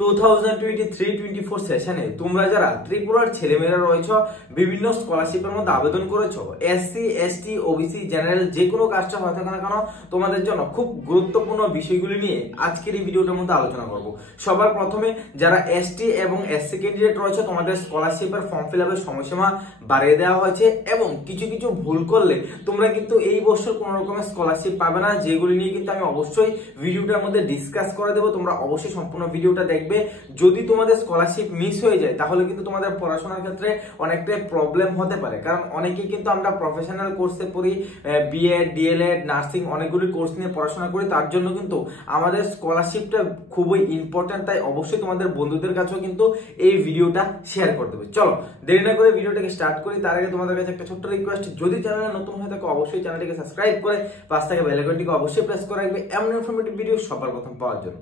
2023-24 সেশনে তোমরা যারা ত্রিপুরার ছেলেমেয়েরা রয়েছ, বিভিন্ন স্কলারশিপের মধ্যে আবেদন করেছো, এসসি, এসটি, ওবিসি, জেনারেল যে কোনো কাজটা হয়ে থাকে না কেন, তোমাদের জন্য খুব গুরুত্বপূর্ণ বিষয়গুলি নিয়ে আজকের এই ভিডিওটার মধ্যে আলোচনা করব। সবার প্রথমে যারা এসটি এবং এসসি ক্যান্ডিডেট রয়েছে, তোমাদের স্কলারশিপের ফর্ম ফিল আপের সময়সীমা বাড়িয়ে দেওয়া হয়েছে এবং কিছু কিছু ভুল করলে তোমরা কিন্তু এই বছর কোনো রকমের স্কলারশিপ পাবে না, যেগুলি নিয়ে কিন্তু আমি অবশ্যই ভিডিওটার মধ্যে ডিসকাস করে দেবো। তোমরা অবশ্যই সম্পূর্ণ ভিডিওটা দেখবে। যদি তোমাদের স্কলারশিপ মিস হয়ে যায় তাহলে কিন্তু তোমাদের পড়াশোনার ক্ষেত্রে অনেকটাই প্রবলেম হতে পারে, কারণ অনেকেই কিন্তু আমরা প্রফেশনাল কোর্সে পড়ি, বিএড, ডিএলএড, নার্সিং অনেকগুলি কোর্স নিয়ে পড়াশোনা করি, তার জন্য কিন্তু আমাদের স্কলারশিপটা খুবই ইম্পর্টেন্ট। তাই অবশ্যই তোমাদের বন্ধুদের কাছেও কিন্তু এই ভিডিওটা শেয়ার করে দেবে। চলো দেরি না করে ভিডিওটাকে স্টার্ট করি। তার আগে তোমাদের কাছে একটা ছোট্ট রিকোয়েস্ট, যদি চ্যানেলে নতুন হয়ে থাকে অবশ্যই চ্যানেলটিকে সাবস্ক্রাইব করে পাশ থেকে বেল আইকনটিকে অবশ্যই প্রেস করে রাখবে এমন ইনফরমেটিভ ভিডিও সবার প্রথম পাওয়ার জন্য।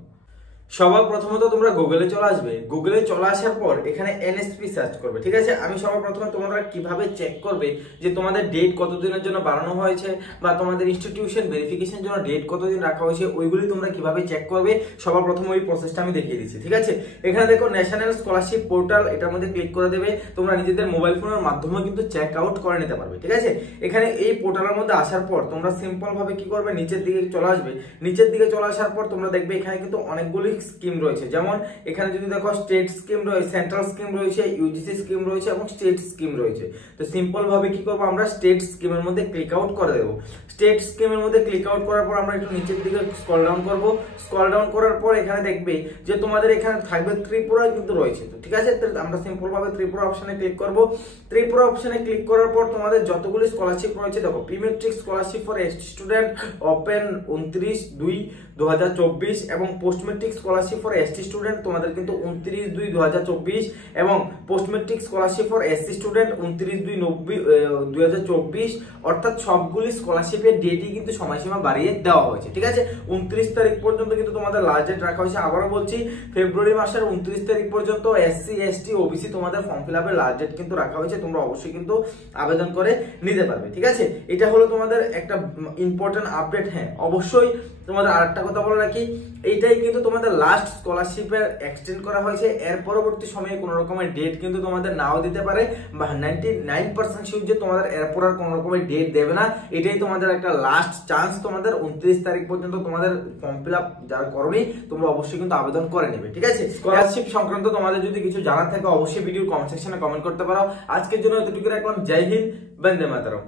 সবার প্রথমত তোমরা গুগলে চলে আসবে। গুগলে চলে আসার পর এখানে এনএসপি সার্চ করবে, ঠিক আছে। আমি সবার প্রথমে তোমরা কিভাবে চেক করবে যে তোমাদের ডেট কতদিনের জন্য বাড়ানো হয়েছে বা তোমাদের ইনস্টিটিউশন ভেরিফিকেশনের জন্য ডেট কতদিন রাখা হয়েছে, ওইগুলি তোমরা কিভাবে চেক করবে সবার প্রথমে ওই প্রসেসটা আমি দেখিয়ে দিচ্ছি, ঠিক আছে। এখানে দেখো ন্যাশনাল স্কলারশিপ পোর্টাল, এটার মধ্যে ক্লিক করে দেবে। তোমরা নিজেদের মোবাইল ফোনের মাধ্যমে কিন্তু চেক আউট করে নিতে পারবে, ঠিক আছে। এখানে এই পোর্টালের মধ্যে আসার পর তোমরা সিম্পল ভাবে কি করবে, নিচের দিকে চলে আসবে। নিচের দিকে চলে আসার পর তোমরা দেখবে এখানে কিন্তু অনেকগুলি স্কিম রয়েছে, যেমন এখানে যদি দেখো স্টেট স্কিম রয়েছে, সেন্ট্রাল স্কিম রয়েছে, ইউজিসি স্কিম রয়েছে এবং স্টেট স্কিম রয়েছে। তো সিম্পল ভাবে কি করব, আমরা স্টেট স্কিমের মধ্যে ক্লিক আউট করে দেব। স্টেট স্কিমের মধ্যে ক্লিক আউট করার পর আমরা একটু নিচের দিকে স্ক্রল ডাউন করব। স্ক্রল ডাউন করার পর এখানে দেখবে যে তোমাদের এখানে থাকবে ত্রিপুরা কিন্তু রয়েছে, তো ঠিক আছে। আমরা সিম্পল ভাবে ত্রিপুরা অপশনে ক্লিক করব। ত্রিপুরা অপশনে ক্লিক করার পর তোমাদের যতগুলি স্কলারশিপ রয়েছে দেখো, prematric scholarship for ST student open 29/2/2024 এবং post matric scholarship for ST student তোমাদের কিন্তু 29/2/2024 এবং post matric scholarship for SC student 29/2/2024। অর্থাৎ সবগুলি স্কলারশিপের ডেটই কিন্তু সময়সীমা বাড়িয়ে দেওয়া হয়েছে, ঠিক আছে। 29 তারিখ পর্যন্ত কিন্তু তোমাদের লাস্ট ডেট রাখা হয়েছে। আবারও বলছি, ফেব্রুয়ারি মাসের 29 তারিখ পর্যন্ত এসসি, এসটি, ওবিসি তোমাদের ফর্ম ফিল আপের লাস্ট ডেট কিন্তু রাখা হয়েছে। তোমরা অবশ্যই কিন্তু আবেদন করে নিতে পারবে, ঠিক আছে। এটা হলো তোমাদের একটা ইম্পর্টেন্ট আপডেট। হ্যাঁ, অবশ্যই তোমাদের আরেকটা কথা বলে রাখি, এইটাই কিন্তু তোমাদের লাস্ট স্কলারশিপের এক্সটেন্ড করা হয়েছে। এর পরবর্তী সময়ে কোনো রকমের ডেট কিন্তু তোমাদের নাও দিতে পারে, বা 99% শিওর যে তোমাদের এরপর আর কোনো রকমের ডেট দেবে না। এটাই তোমাদের একটা লাস্ট চান্স। তোমাদের 29 তারিখ পর্যন্ত তোমাদের ফর্ম ফিল আপ যারা করনি তোমরা অবশ্যই কিন্তু আবেদন করে নেবে, ঠিক আছে। স্কলারশিপ সংক্রান্ত তোমাদের যদি কিছু জানার থাকে অবশ্যই ভিডিও কমেন্ট সেকশনে কমেন্ট করতে পারো। আজকের জন্য এতটুকু রাখলাম। জয় হিন্দ, বন্দে মাতরম।